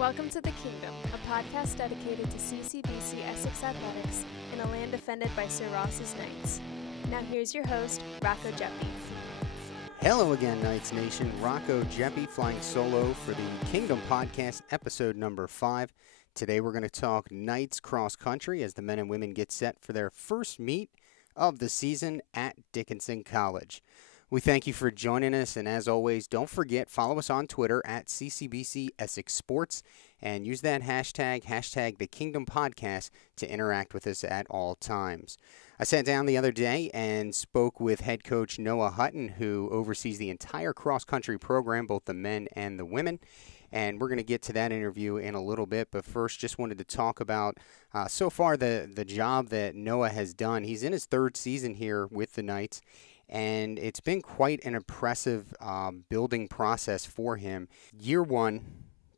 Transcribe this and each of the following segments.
Welcome to The Kingdom, a podcast dedicated to CCBC Essex Athletics in a land defended by Sir Ross's Knights. Now here's your host, Rocco Jeppy. Hello again, Knights Nation. Rocco Jeppy flying solo for the Kingdom Podcast, episode number 5. Today we're going to talk Knights cross country as the men and women get set for their first meet of the season at Dickinson College. We thank you for joining us, and as always, don't forget, follow us on Twitter at CCBC Essex Sports, and use that hashtag the Kingdom Podcast, to interact with us at all times. I sat down the other day and spoke with head coach Noah Hutton, who oversees the entire cross-country program, both the men and the women, and we're going to get to that interview in a little bit. But first, just wanted to talk about so far the job that Noah has done. He's in his third season here with the Knights, and it's been quite an impressive building process for him. Year one,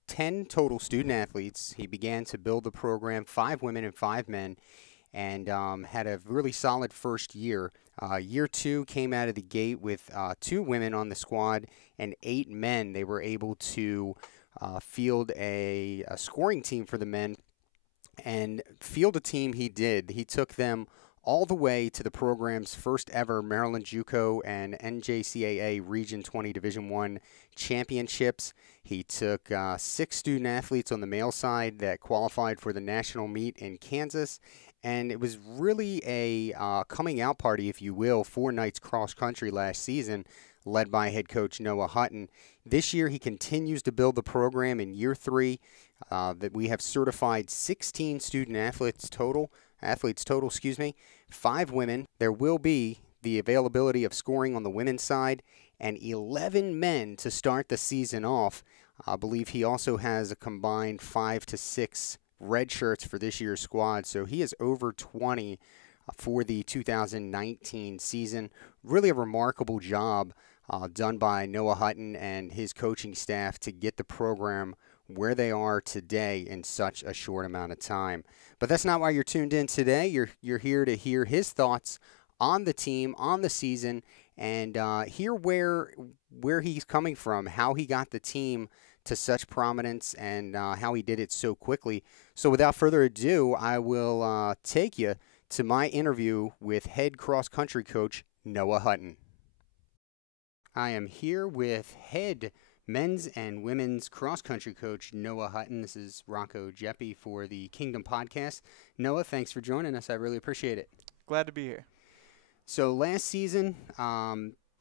10 total student athletes. He began to build the program, 5 women and 5 men, and had a really solid first year. Year 2 came out of the gate with 2 women on the squad and 8 men. They were able to field a scoring team for the men, and field a team he did. He took them all the way to the program's first ever Maryland Juco and NJCAA Region 20 Division I championships. He took 6 student athletes on the male side that qualified for the national meet in Kansas, and it was really a coming out party, if you will, for Knights cross country last season, led by head coach Noah Hutton. This year he continues to build the program. In year 3 that we have certified 16 student athletes total, 5 women. There will be the availability of scoring on the women's side, and 11 men to start the season off. I believe he also has a combined 5 to 6 red shirts for this year's squad, so he is over 20 for the 2019 season. Really a remarkable job done by Noah Hutton and his coaching staff to get the program where they are today in such a short amount of time. But that's not why you're tuned in today. You're here to hear his thoughts on the team, on the season, and hear where he's coming from, how he got the team to such prominence, and how he did it so quickly. So without further ado, I will take you to my interview with head cross-country coach Noah Hutton. I am here with head men's and women's cross-country coach Noah Hutton. This is Rocco Jeppy for the Kingdom Podcast. Noah, thanks for joining us. I really appreciate it. Glad to be here. So last season,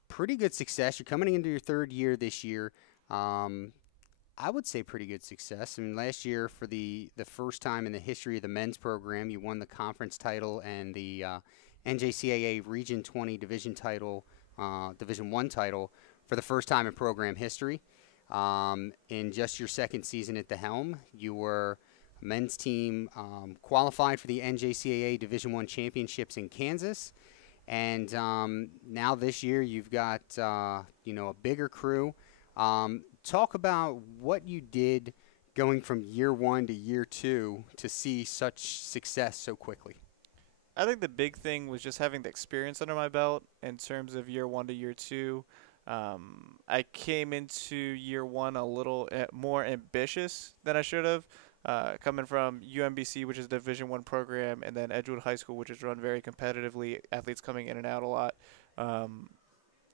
pretty good success. You're coming into your third year this year. I would say pretty good success. I mean, last year, for the first time in the history of the men's program, you won the conference title and the NJCAA Region 20 Division title, Division I title, for the first time in program history. In just your second season at the helm, your men's team qualified for the NJCAA Division I championships in Kansas. And now this year you've got a bigger crew. Talk about what you did going from year 1 to year 2 to see such success so quickly. I think the big thing was just having the experience under my belt in terms of year 1 to year 2. I came into year 1 a little more ambitious than I should have, coming from UMBC, which is a Division I program, and then Edgewood High School, which is run very competitively, athletes coming in and out a lot.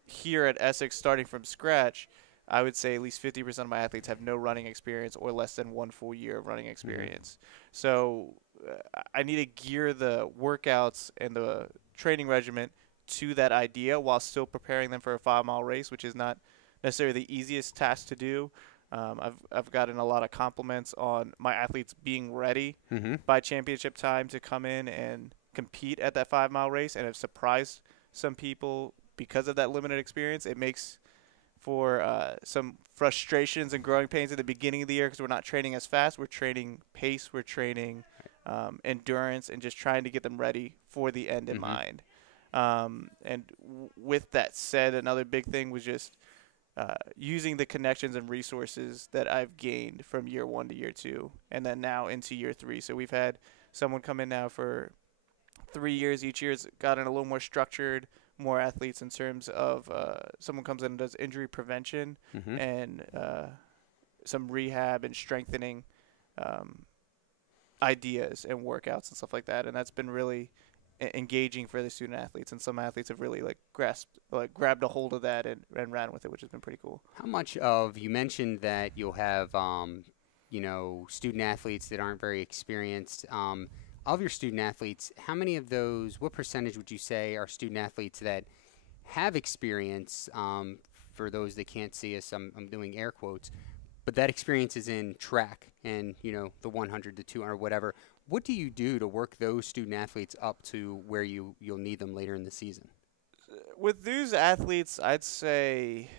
Here at Essex, starting from scratch, I would say at least 50% of my athletes have no running experience or less than 1 full year of running experience. Mm-hmm. So I need to gear the workouts and the training regimen to that idea while still preparing them for a 5-mile race, which is not necessarily the easiest task to do. I've gotten a lot of compliments on my athletes being ready by championship time to come in and compete at that 5-mile race, and have surprised some people because of that limited experience. It makes for some frustrations and growing pains at the beginning of the year because we're not training as fast. We're training pace, we're training endurance, and just trying to get them ready for the end in mind. With that said, another big thing was just using the connections and resources that I've gained from year 1 to year 2, and then now into year 3. So we've had someone come in now for 3 years. Each year's gotten a little more structured, more athletes in terms of someone comes in and does injury prevention and some rehab and strengthening ideas and workouts and stuff like that, and that's been really engaging for the student athletes, and some athletes have really grabbed a hold of that and ran with it, which has been pretty cool. How much of, you mentioned that you'll have, student athletes that aren't very experienced. Of your student athletes, how many of those, what percentage would you say are student athletes that have experience? For those that can't see us, I'm doing air quotes, but that experience is in track and, the 100, the 200, whatever. What do you do to work those student athletes up to where you'll need them later in the season? With those athletes, I'd say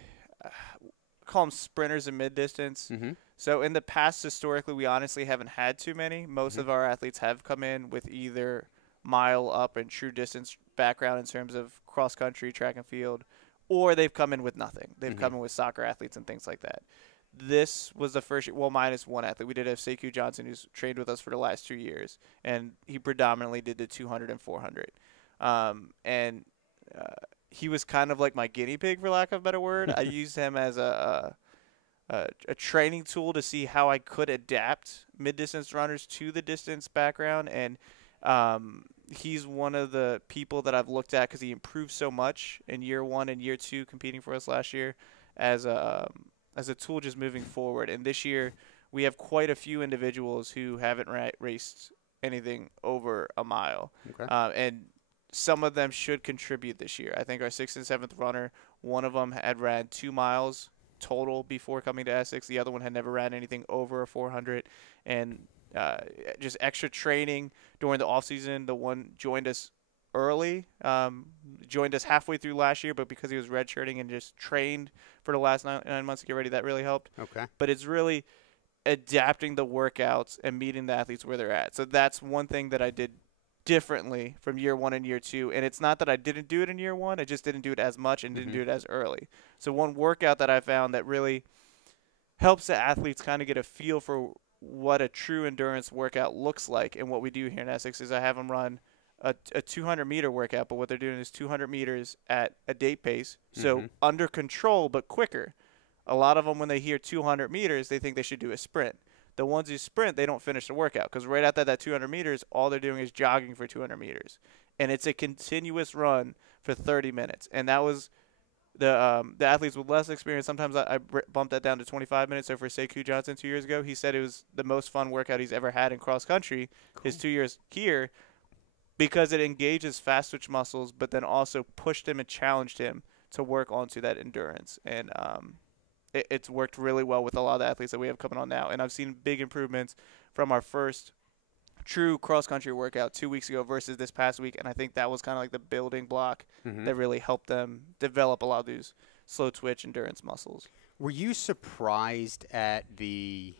call them sprinters and mid-distance. Mm-hmm. So in the past, historically, we honestly haven't had too many. Most of our athletes have come in with either mile up and true distance background in terms of cross-country, track and field, or they've come in with nothing. They've come in with soccer athletes and things like that. This was the first year, well, minus one athlete. We did have Sekou Johnson, who's trained with us for the last 2 years, and he predominantly did the 200 and 400. He was kind of like my guinea pig, for lack of a better word. I used him as a training tool to see how I could adapt mid-distance runners to the distance background, and he's one of the people that I've looked at because he improved so much in year one and year two competing for us last year as a tool just moving forward. And this year we have quite a few individuals who haven't raced anything over a mile. Okay. And some of them should contribute this year. I think our 6th and 7th runner, one of them had ran 2 miles total before coming to Essex. The other one had never ran anything over a 400. And just extra training during the off season. The one joined us early, joined us halfway through last year, but because he was redshirting and just trained for the last 9 months to get ready, that really helped. Okay. But it's really adapting the workouts and meeting the athletes where they're at. So that's one thing that I did differently from year one and year two. And it's not that I didn't do it in year one, I just didn't do it as much and didn't do it as early. So one workout that I found that really helps the athletes kind of get a feel for what a true endurance workout looks like, and what we do here in Essex is I have them run a 200-meter workout, but what they're doing is 200 meters at a date pace, so under control but quicker. A lot of them, when they hear 200 meters, they think they should do a sprint. The ones who sprint, they don't finish the workout because right after that 200 meters, all they're doing is jogging for 200 meters. And it's a continuous run for 30 minutes. And that was the athletes with less experience. Sometimes I bumped that down to 25 minutes. So for Sekou Johnson 2 years ago, he said it was the most fun workout he's ever had in cross country, his 2 years here, because it engages fast twitch muscles, but then also pushed him and challenged him to work onto that endurance. And it's worked really well with a lot of the athletes that we have coming on now. And I've seen big improvements from our first true cross-country workout 2 weeks ago versus this past week. And I think that was kind of like the building block that really helped them develop a lot of these slow twitch endurance muscles. Were you surprised at the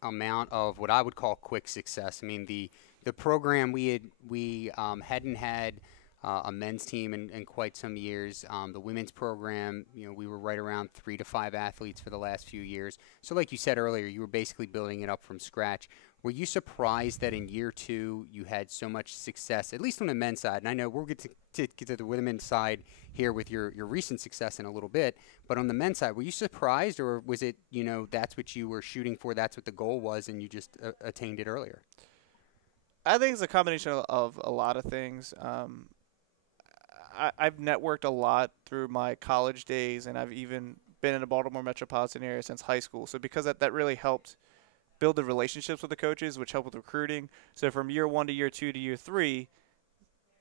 amount of what I would call quick success? I mean, the program we hadn't had a men's team in quite some years. The women's program, we were right around 3 to 5 athletes for the last few years. So like you said earlier, you were basically building it up from scratch. Were you surprised that in year 2 you had so much success, at least on the men's side? And I know we'll get to the women's side here with your recent success in a little bit. But on the men's side, were you surprised, or was it, that's what you were shooting for, that's what the goal was, and you just attained it earlier? I think it's a combination of a lot of things. I've networked a lot through my college days, and I've even been in the Baltimore metropolitan area since high school. So because that really helped build the relationships with the coaches, which helped with recruiting. So from year 1 to year 2 to year 3,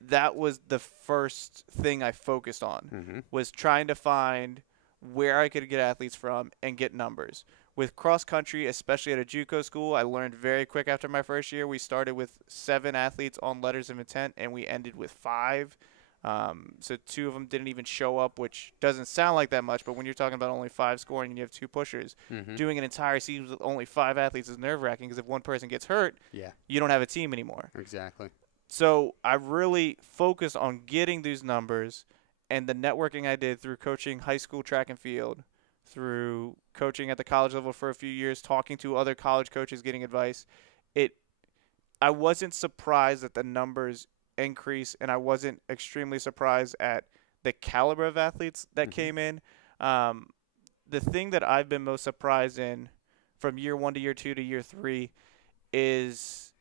that was the first thing I focused on, was trying to find where I could get athletes from and get numbers. With cross country, especially at a Juco school, I learned very quick after my first year. We started with 7 athletes on letters of intent, and we ended with 5. So 2 of them didn't even show up, which doesn't sound like that much, but when you're talking about only 5 scoring and you have 2 pushers, doing an entire season with only 5 athletes is nerve-wracking, because if one person gets hurt, you don't have a team anymore. Exactly. So I really focused on getting these numbers, and the networking I did through coaching high school track and field, through coaching at the college level for a few years, talking to other college coaches, getting advice. I wasn't surprised that the numbers increase, and I wasn't extremely surprised at the caliber of athletes that came in. The thing that I've been most surprised in from year 1 to year 2 to year 3 is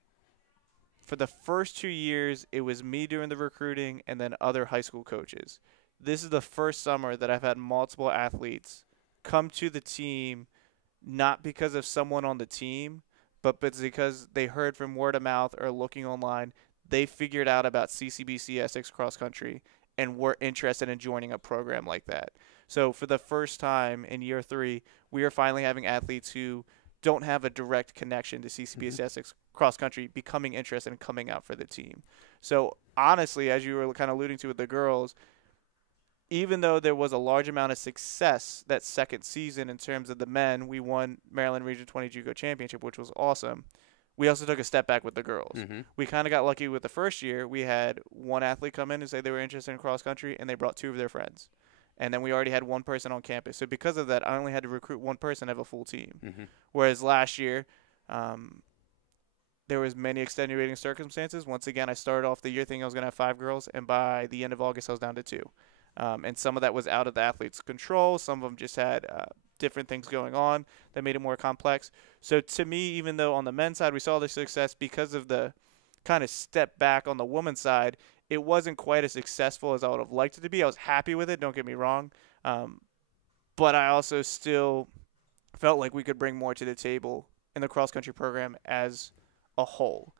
for the first 2 years, it was me doing the recruiting and then other high school coaches. This is the first summer that I've had multiple athletes come to the team, not because of someone on the team, but because they heard from word of mouth or looking online. They figured out about CCBC Essex cross country and were interested in joining a program like that. So for the first time in year 3, we are finally having athletes who don't have a direct connection to CCBC Essex cross country becoming interested in coming out for the team. So honestly, as you were kind of alluding to with the girls, even though there was a large amount of success that second season in terms of the men, we won Maryland Region 20 Juco Championship, which was awesome. We also took a step back with the girls. We kind of got lucky with the first year. We had one athlete come in and say they were interested in cross country, and they brought 2 of their friends. And then we already had one person on campus. So because of that, I only had to recruit one person to have a full team. Whereas last year, there was many extenuating circumstances. Once again, I started off the year thinking I was going to have 5 girls, and by the end of August, I was down to 2. And some of that was out of the athlete's control. Some of them just had different things going on that made it more complex. So to me, even though on the men's side we saw the success, because of the kind of step back on the women's side, it wasn't quite as successful as I would have liked it to be. I was happy with it, don't get me wrong. But I also still felt like we could bring more to the table in the cross-country program as a whole.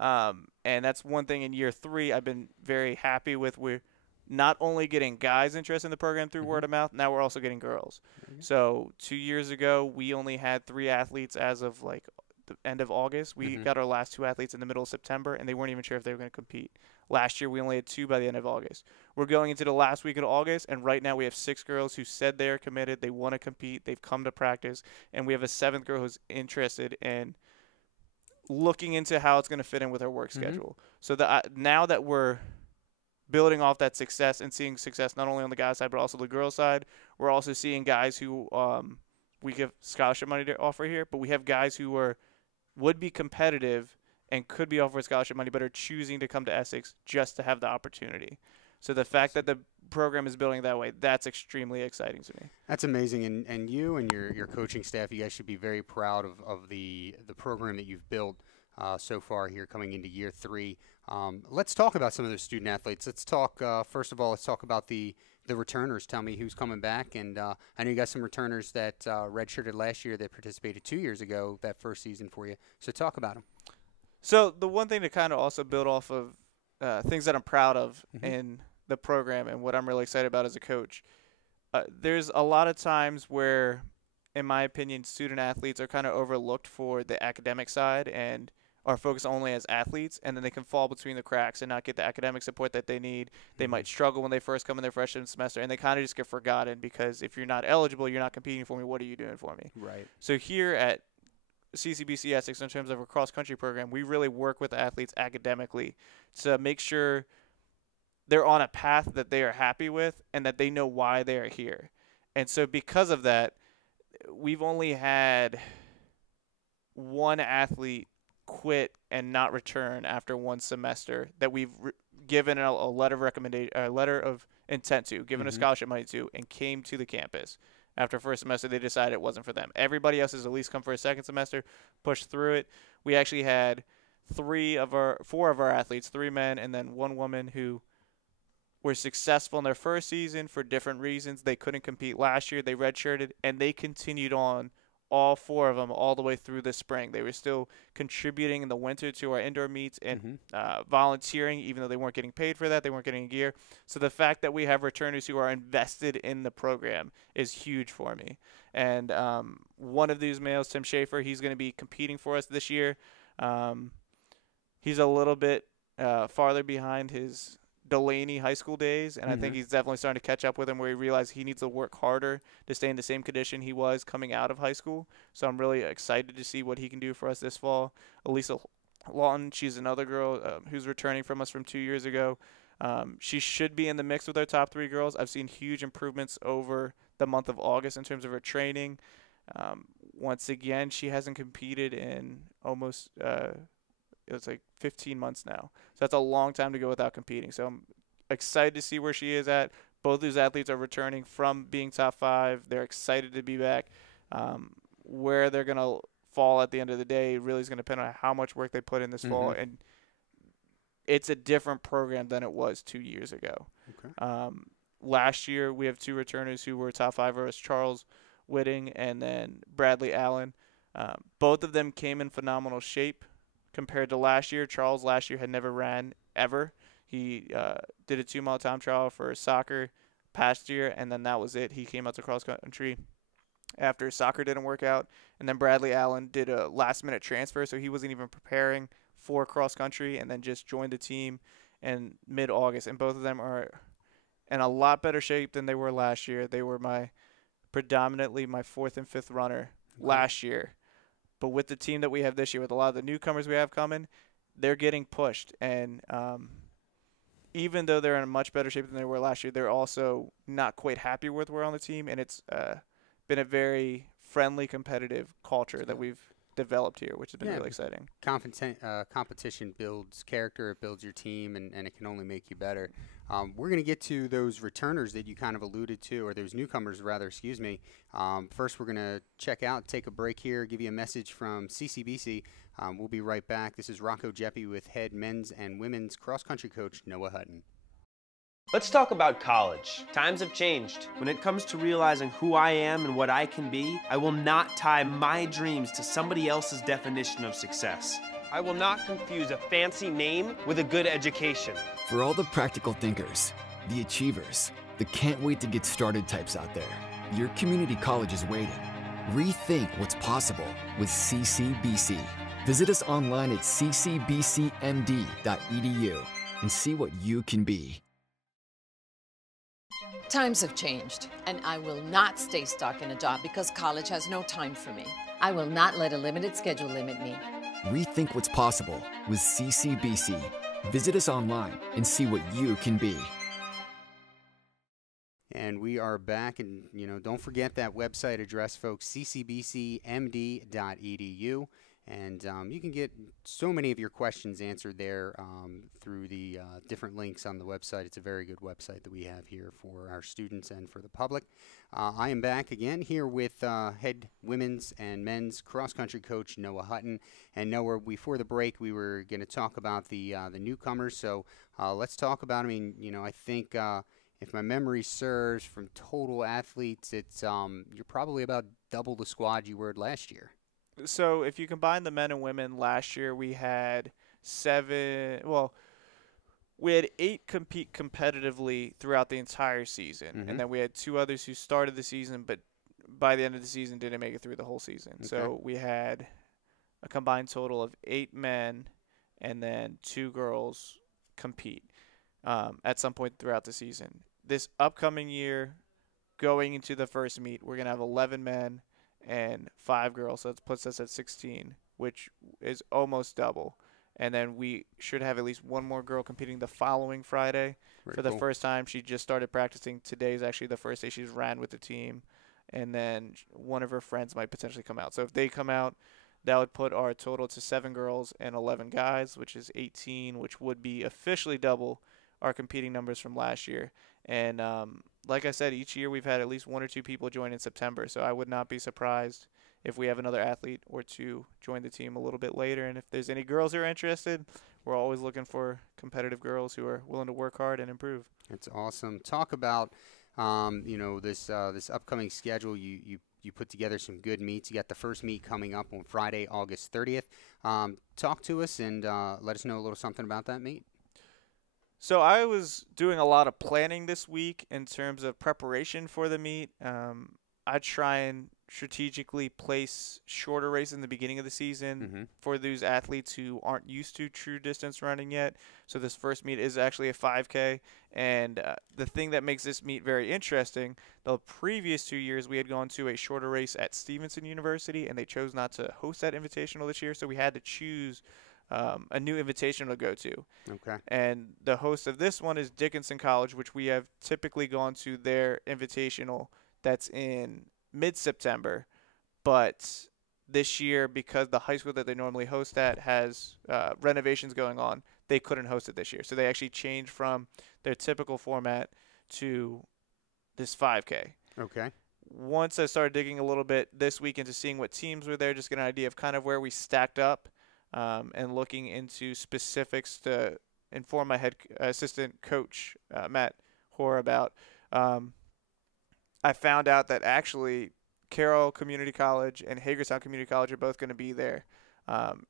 And that's one thing in year 3 I've been very happy with. We're not only getting guys interested in the program through word of mouth, now we're also getting girls. So 2 years ago, we only had 3 athletes as of like the end of August. We got our last 2 athletes in the middle of September, and they weren't even sure if they were going to compete. Last year, we only had 2 by the end of August. We're going into the last week of August, and right now we have 6 girls who said they're committed. They want to compete. They've come to practice, and we have a 7th girl who's interested in looking into how it's going to fit in with her work schedule. So now that we're building off that success and seeing success not only on the guys' side but also the girls' side, we're also seeing guys who we give scholarship money to offer here, but we have guys who would be competitive and could be offered scholarship money but are choosing to come to Essex just to have the opportunity. So the fact that the program is building that way, that's extremely exciting to me. That's amazing, and you and your coaching staff, you guys should be very proud of the program that you've built so far here coming into year 3. Let's talk about some of those student athletes. Let's talk, first of all, let's talk about the returners. Tell me who's coming back. And I know you got some returners that redshirted last year that participated 2 years ago, that first season for you. So talk about them. So the one thing to kind of also build off of things that I'm proud of in the program and what I'm really excited about as a coach, there's a lot of times where, in my opinion, student athletes are kind of overlooked for the academic side and are focused only as athletes, and then they can fall between the cracks and not get the academic support that they need. They might struggle when they first come in their freshman semester, and they kind of just get forgotten because if you're not eligible, you're not competing for me, what are you doing for me? Right. So here at CCBC Essex, in terms of a cross-country program, we really work with athletes academically to make sure they're on a path that they are happy with and that they know why they are here. And so because of that, we've only had one athlete quit and not return after one semester that we've given a letter of recommendation, a letter of intent to, given a scholarship money to, and came to the campus. After first semester, they decided it wasn't for them. Everybody else has at least come for a second semester, pushed through it. We actually had 4 of our athletes, 3 men and then 1 woman, who were successful in their first season for different reasons. They couldn't compete last year. They redshirted, and they continued on, all 4 of them, all the way through the spring. They were still contributing in the winter to our indoor meets and volunteering, even though they weren't getting paid for that. They weren't getting gear. So the fact that we have returners who are invested in the program is huge for me. And one of these males, Tim Schaefer, he's going to be competing for us this year. He's a little bit farther behind his Delaney high school days, and I think he's definitely starting to catch up with him, where he realized he needs to work harder to stay in the same condition he was coming out of high school. So I'm really excited to see what he can do for us this fall. Elisa Lawton, she's another girl who's returning from us from 2 years ago. She should be in the mix with our top 3 girls. I've seen huge improvements over the month of August in terms of her training. Once again, she hasn't competed in almost it's like 15 months now. So that's a long time to go without competing. So I'm excited to see where she is at. Both these athletes are returning from being top 5. They're excited to be back. where they're going to fall at the end of the day really is going to depend on how much work they put in this fall. And it's a different program than it was 2 years ago. Okay. Last year, we have 2 returners who were top 5ers, Charles Whitting and then Bradley Allen. Both of them came in phenomenal shape compared to last year. Charles last year had never ran ever. He did a 2-mile time trial for soccer past year, and then that was it. He came out to cross country after soccer didn't work out. And then Bradley Allen did a last-minute transfer, so he wasn't even preparing for cross country and then just joined the team in mid-August. And both of them are in a lot better shape than they were last year. They were predominantly my 4th and 5th runner last year. But with the team that we have this year, with a lot of the newcomers we have coming, they're getting pushed. And even though they're in much better shape than they were last year, they're also not quite happy with where on the team. And it's been a very friendly, competitive culture that we've developed here, which has been really exciting. Competition builds character, it builds your team, and it can only make you better. We're going to get to those returners that you kind of alluded to, or those newcomers rather, excuse me. First, we're going to take a break here, give you a message from CCBC. We'll be right back. This is Rocco Jeppe with head men's and women's cross-country coach Noah Hutton. Let's talk about college. Times have changed. When it comes to realizing who I am and what I can be, I will not tie my dreams to somebody else's definition of success. I will not confuse a fancy name with a good education. For all the practical thinkers, the achievers, the can't wait to get started types out there, your community college is waiting. Rethink what's possible with CCBC. Visit us online at ccbcmd.edu and see what you can be. Times have changed, and I will not stay stuck in a job because college has no time for me. I will not let a limited schedule limit me. Rethink what's possible with CCBC. Visit us online and see what you can be. And we are back, and don't forget that website address, folks, ccbcmd.edu. And you can get so many of your questions answered there through the different links on the website. It's a very good website that we have here for our students and for the public. I am back again here with head women's and men's cross-country coach Noah Hutton. And Noah, before the break, we were going to talk about the newcomers. So let's talk about, I think if my memory serves, from total athletes, it's you're probably about double the squad you were last year. So if you combine the men and women, last year we had 8 compete competitively throughout the entire season. And then we had 2 others who started the season, but by the end of the season didn't make it through the whole season. Okay. So we had a combined total of 8 men and then 2 girls compete at some point throughout the season. This upcoming year, going into the first meet, we're going to have 11 men and 5 girls, so it puts us at 16, which is almost double. And then we should have at least 1 more girl competing the following Friday for the first time. She just started practicing. Today is actually the first day she's ran with the team. And then one of her friends might potentially come out. So if they come out, that would put our total to 7 girls and 11 guys, which is 18, which would be officially double our competing numbers from last year. And like I said, each year we've had at least 1 or 2 people join in September, so I would not be surprised if we have another athlete or 2 join the team a little bit later. And if there's any girls who are interested, we're always looking for competitive girls who are willing to work hard and improve. That's awesome. Talk about this upcoming schedule. You put together some good meets. You got the first meet coming up on Friday, August 30th. Talk to us and let us know a little something about that meet. So I was doing a lot of planning this week in terms of preparation for the meet. I try and strategically place shorter races in the beginning of the season for those athletes who aren't used to true distance running yet. So this first meet is actually a 5K. And the thing that makes this meet very interesting, the previous 2 years we had gone to a shorter race at Stevenson University, and they chose not to host that invitational this year. So we had to choose a new invitational to go to. Okay. And the host of this one is Dickinson College, which we have typically gone to their invitational that's in mid-September. But this year, because the high school that they normally host at has renovations going on, they couldn't host it this year. So they actually changed from their typical format to this 5K. Okay. once I started digging a little bit this week into seeing what teams were there, just get an idea of kind of where we stacked up, and looking into specifics to inform my assistant coach, Matt Hoare, about, I found out that actually Carroll Community College and Hagerstown Community College are both going to be there.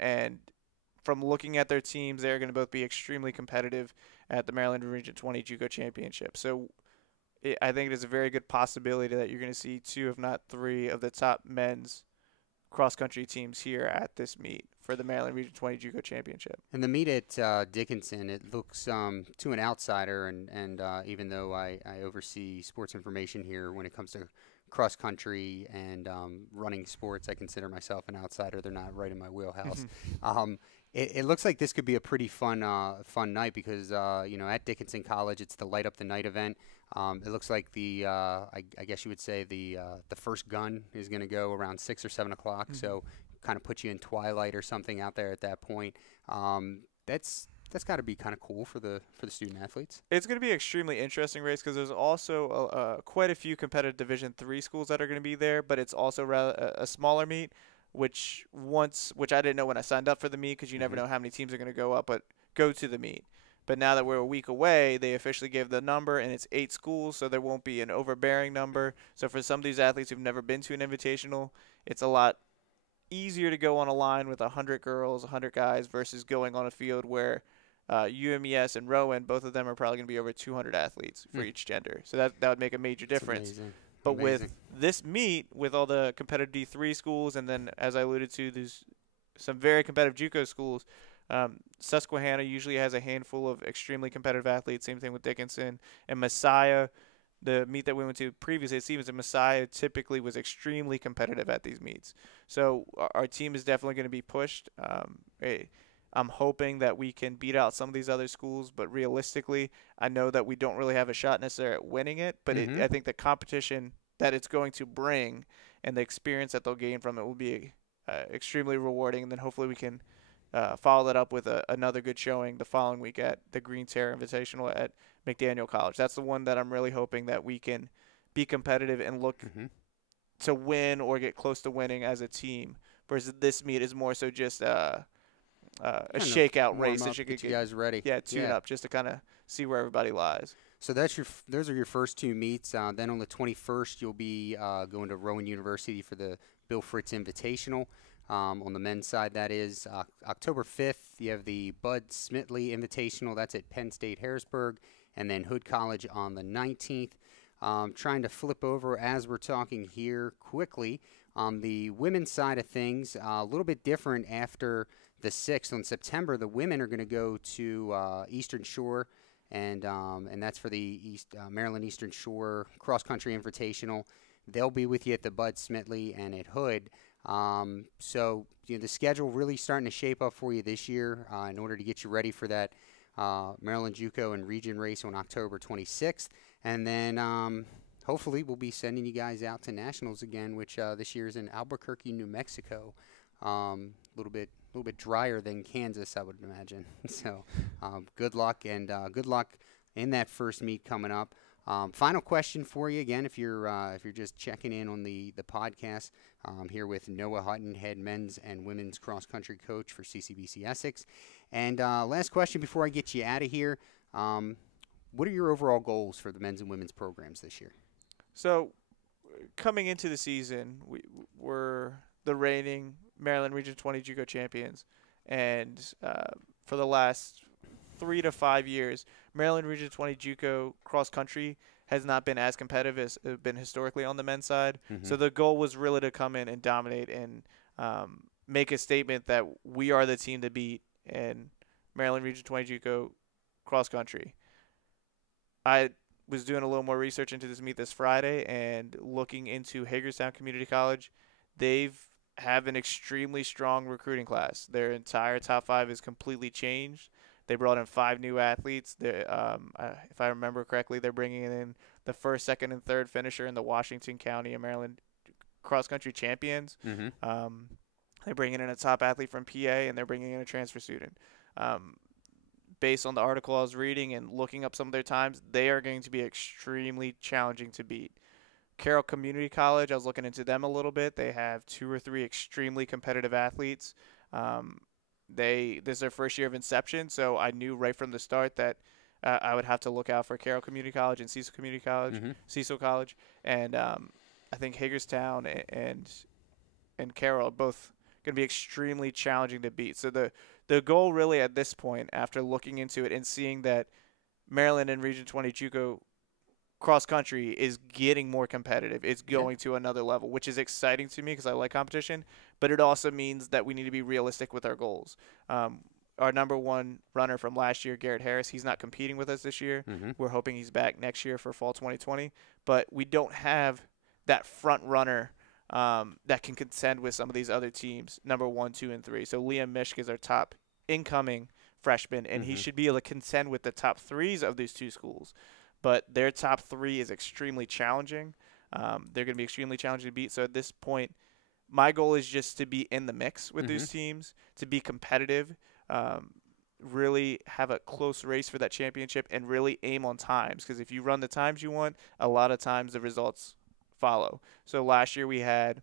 And from looking at their teams, they're going to both be extremely competitive at the Maryland Region 20 Juco Championship. So I think it is a very good possibility that you're going to see 2, if not 3, of the top men's cross-country teams here at this meet for the Maryland Region 20 Juco Championship. And the meet at Dickinson, it looks, to an outsider, and even though I oversee sports information here when it comes to cross-country and running sports, I consider myself an outsider. They're not right in my wheelhouse. It looks like this could be a pretty fun night because, at Dickinson College, it's the Light Up the Night event. It looks like I guess you would say the first gun is going to go around 6 or 7 o'clock, so kind of put you in twilight or something out there at that point. That's got to be kind of cool for the student athletes. It's going to be an extremely interesting race because there's also quite a few competitive Division III schools that are going to be there, but it's also a smaller meet, which I didn't know when I signed up for the meet because you never know how many teams are going to go to the meet. But now that we're a week away, they officially gave the number, and it's 8 schools, so there won't be an overbearing number. So for some of these athletes who've never been to an invitational, it's a lot easier to go on a line with 100 girls, 100 guys, versus going on a field where UMES and Rowan, both of them are probably going to be over 200 athletes for each gender. So that would make a major difference. But with this meet, with all the competitive D3 schools, and then, as I alluded to, there's some very competitive JUCO schools, Susquehanna usually has a handful of extremely competitive athletes. Same thing with Dickinson. And Messiah, the meet that we went to previously, it seems that Messiah typically was extremely competitive at these meets. So our team is definitely going to be pushed. I'm hoping that we can beat out some of these other schools, but realistically, I know that we don't really have a shot necessarily at winning it, but I think the competition that it's going to bring and the experience that they'll gain from it will be extremely rewarding, and then hopefully we can follow that up with another good showing the following week at the Green Terror Invitational at McDaniel College. That's the one that I'm really hoping that we can be competitive and look to win or get close to winning as a team, versus this meet is more so just a shakeout race that you could get you guys ready. Tune up just to kind of see where everybody lies. So those are your first 2 meets. Then on the 21st, you'll be going to Rowan University for the Bill Fritz Invitational. On the men's side, that is October 5th. You have the Bud Smitley Invitational. That's at Penn State Harrisburg, and then Hood College on the 19th. Trying to flip over as we're talking here quickly on the women's side of things. A little bit different after the 6th. On September, the women are going to go to Eastern Shore, and that's for the Maryland Eastern Shore Cross Country Invitational. They'll be with you at the Bud Smitley and at Hood. So the schedule really starting to shape up for you this year in order to get you ready for that Maryland JUCO and Region race on October 26th. And then hopefully we'll be sending you guys out to Nationals again, which this year is in Albuquerque, New Mexico. A little bit drier than Kansas, I would imagine. So good luck, and good luck in that first meet coming up. Final question for you again, if you're just checking in on the podcast, here with Noah Hutton, head men's and women's cross country coach for CCBC Essex. And last question before I get you out of here, what are your overall goals for the men's and women's programs this year? So coming into the season, we're the reigning Maryland Region 20 JUCO champions, and for the last 3 to 5 years, Maryland Region 20 JUCO cross country has not been as competitive as it's been historically on the men's side. So the goal was really to come in and dominate and make a statement that we are the team to beat in Maryland Region 20 JUCO cross country. I was doing a little more research into this meet this Friday and looking into Hagerstown Community College. They've have an extremely strong recruiting class. Their entire top 5 is completely changed. They brought in 5 new athletes. If I remember correctly, they're bringing in the first, second, and third finisher in the Washington County and Maryland cross-country champions. They're bringing in a top athlete from PA, and they're bringing in a transfer student. Based on the article I was reading and looking up some of their times, they are going to be extremely challenging to beat. Carroll Community College, I was looking into them a little bit. They have 2 or 3 extremely competitive athletes. This is their first year of inception, so I knew right from the start that I would have to look out for Carroll Community College and Cecil Community College, Cecil College, and I think Hagerstown and Carroll are both going to be extremely challenging to beat. So the goal really at this point, after looking into it and seeing that Maryland and Region 20 Juco cross country is getting more competitive, it's going to another level, which is exciting to me because I like competition, but it also means that we need to be realistic with our goals. Our number 1 runner from last year, Garrett Harris, he's not competing with us this year. We're hoping he's back next year for fall 2020, but we don't have that front runner that can contend with some of these other teams, number 1, 2, and 3. So Liam Mishk is our top incoming freshman, and he should be able to contend with the top 3s of these 2 schools. But their top 3 is extremely challenging. They're going to be extremely challenging to beat. So at this point, my goal is just to be in the mix with these teams, to be competitive, really have a close race for that championship, and really aim on times. Because if you run the times you want, a lot of times the results follow. So last year we had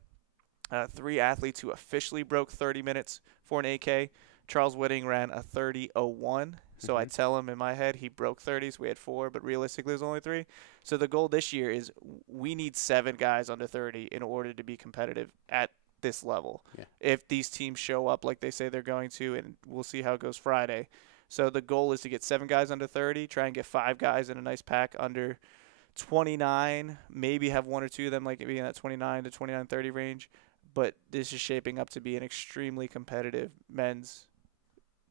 3 athletes who officially broke 30 minutes for an AK. Charles Whitting ran a 30:01. So I tell him in my head he broke 30s. We had 4, but realistically there's only 3. So the goal this year is we need 7 guys under 30 in order to be competitive at this level. If these teams show up like they say they're going to, and we'll see how it goes Friday. So the goal is to get 7 guys under 30, try and get 5 guys in a nice pack under 29, maybe have 1 or 2 of them like be in that 29 to 29-30 range. But this is shaping up to be an extremely competitive men's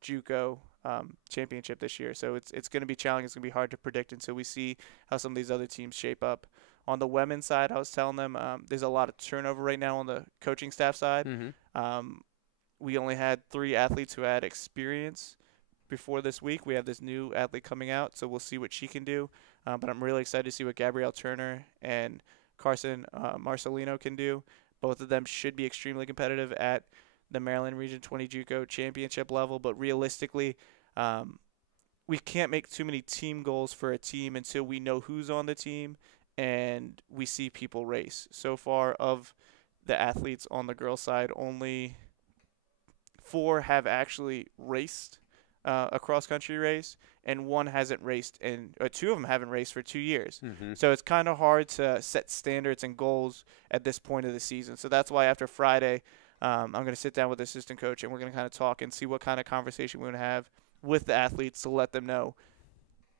Juco championship this year. So it's going to be challenging. It's going to be hard to predict until we see how some of these other teams shape up. On the women's side, I was telling them there's a lot of turnover right now on the coaching staff side. We only had 3 athletes who had experience before this week. We have this new athlete coming out, so we'll see what she can do. But I'm really excited to see what Gabrielle Turner and Carson Marcelino can do. Both of them should be extremely competitive at the Maryland Region 20 Juco championship level, but realistically, we can't make too many team goals for a team until we know who's on the team and we see people race. So far, of the athletes on the girls' side, only 4 have actually raced a cross-country race, and 1 hasn't raced, and 2 of them haven't raced for 2 years. So it's kind of hard to set standards and goals at this point of the season. So that's why after Friday, I'm going to sit down with the assistant coach, and we're going to kind of talk and see what kind of conversation we're going to have with the athletes to let them know,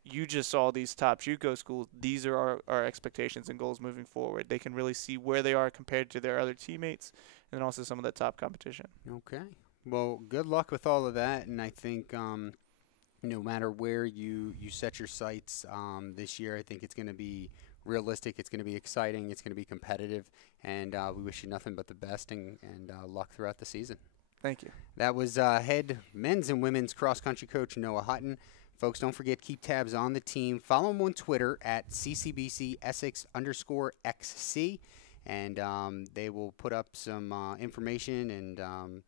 you just saw these top Juco schools. These are our expectations and goals moving forward. They can really see where they are compared to their other teammates and also some of the top competition. Okay. Well, good luck with all of that, and I think no matter where you set your sights this year, I think it's going to be realistic, it's going to be exciting, it's going to be competitive, and we wish you nothing but the best and luck throughout the season. Thank you. That was head men's and women's cross-country coach Noah Hutton. Folks, don't forget, keep tabs on the team. Follow them on Twitter at CCBC Essex _XC, and they will put up some information and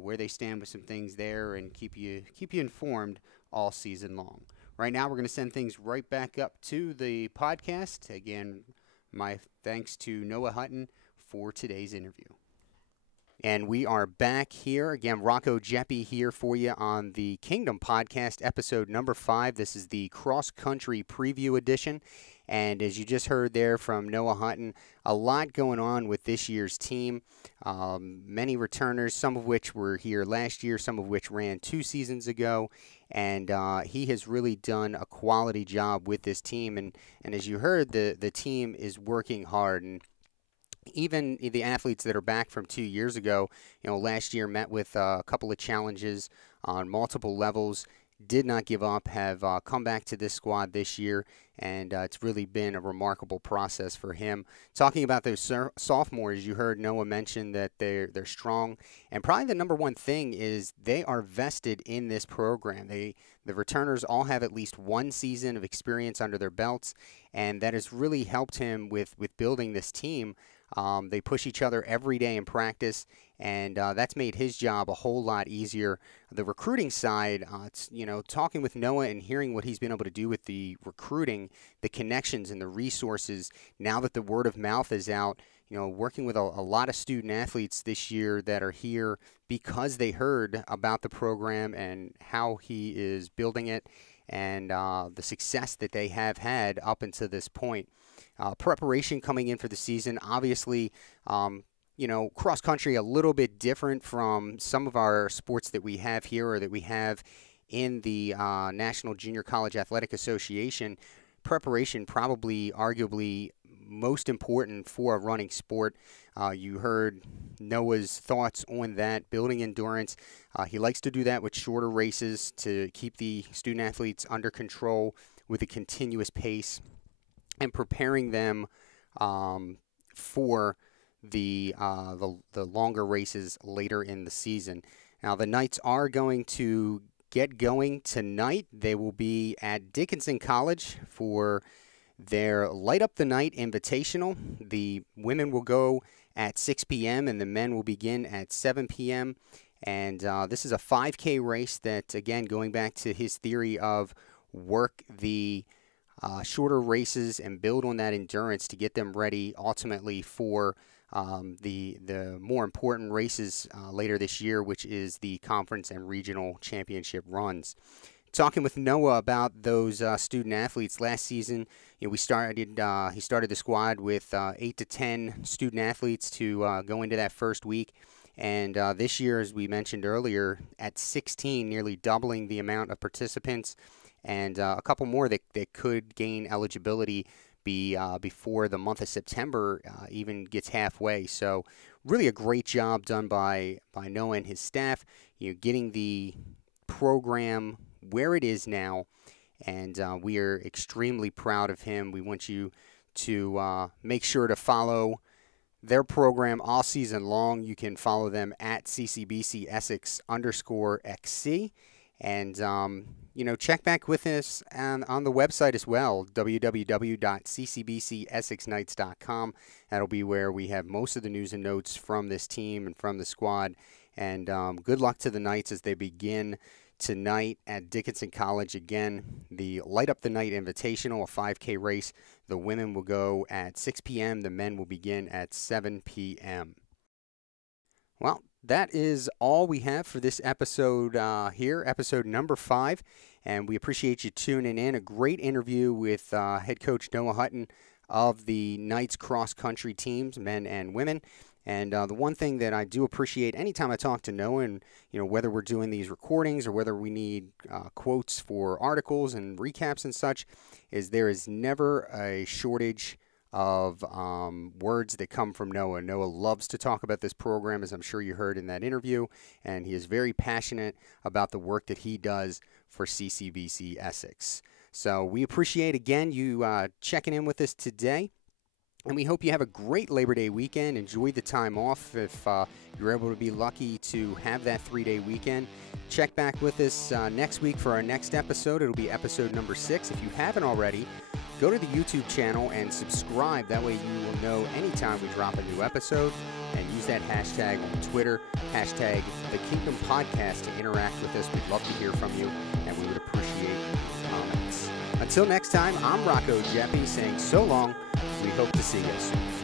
where they stand with some things there, and keep you informed all season long. Right now, we're going to send things right back up to the podcast. Again, my thanks to Noah Hutton for today's interview. And we are back here. Again, Rocco Jeppe here for you on the Kingdom Podcast, episode number 5. This is the cross-country preview edition. And as you just heard there from Noah Hutton, a lot going on with this year's team. Many returners, some of which were here last year, some of which ran 2 seasons ago. And he has really done a quality job with this team. And as you heard, the team is working hard. And even the athletes that are back from 2 years ago, last year met with a couple of challenges on multiple levels, did not give up, have come back to this squad this year, and it's really been a remarkable process for him. Talking about those sophomores, you heard Noah mention that they're strong, and probably the number one thing is they are vested in this program. The returners all have at least 1 season of experience under their belts, and that has really helped him with building this team. They push each other every day in practice, and that's made his job a whole lot easier. The recruiting side, talking with Noah and hearing what he's been able to do with the recruiting, the connections and the resources, now that the word of mouth is out, working with a lot of student athletes this year that are here because they heard about the program and how he is building it and the success that they have had up until this point. Preparation coming in for the season, obviously, cross country a little bit different from some of our sports that we have here or that we have in the National Junior College Athletic Association. Preparation probably arguably most important for a running sport. You heard Noah's thoughts on that, building endurance. He likes to do that with shorter races to keep the student athletes under control with a continuous pace and preparing them for the longer races later in the season. Now, the Knights are going to get going tonight. They will be at Dickinson College for their Light Up the Night Invitational. The women will go at 6 p.m. and the men will begin at 7 p.m. And this is a 5K race that, again, going back to his theory of work the shorter races and build on that endurance to get them ready ultimately for the more important races later this year, which is the conference and regional championship runs. Talking with Noah about those student athletes last season, he started the squad with 8 to 10 student athletes to go into that first week. And this year, as we mentioned earlier, at 16, nearly doubling the amount of participants, and a couple more that could gain eligibility before the month of September even gets halfway. So really a great job done by Noah and his staff, getting the program where it is now, and we are extremely proud of him. We want you to make sure to follow their program all season long. You can follow them at CCBC Essex _XC. And, check back with us on the website as well, www.ccbcessexknights.com. That'll be where we have most of the news and notes from this team and from the squad. And good luck to the Knights as they begin tonight at Dickinson College. Again, the Light Up the Night Invitational, a 5K race. The women will go at 6 p.m. The men will begin at 7 p.m. Well, that is all we have for this episode here, episode number 5. And we appreciate you tuning in. A great interview with head coach Noah Hutton of the Knights cross-country teams, men and women. And the one thing that I do appreciate anytime I talk to Noah, and whether we're doing these recordings or whether we need quotes for articles and recaps and such, is there is never a shortage of words that come from Noah. Noah loves to talk about this program, as I'm sure you heard in that interview, and he is very passionate about the work that he does for CCBC Essex. So we appreciate, again, you checking in with us today. And we hope you have a great Labor Day weekend. Enjoy the time off if you're able to be lucky to have that 3-day weekend. Check back with us next week for our next episode. It'll be episode number 6. If you haven't already, go to the YouTube channel and subscribe. That way you will know anytime we drop a new episode. And use that hashtag on Twitter, hashtag The Kingdom Podcast, to interact with us. We'd love to hear from you, and we would appreciate your comments. Until next time, I'm Rocco Jeppy saying so long. We hope to see you soon.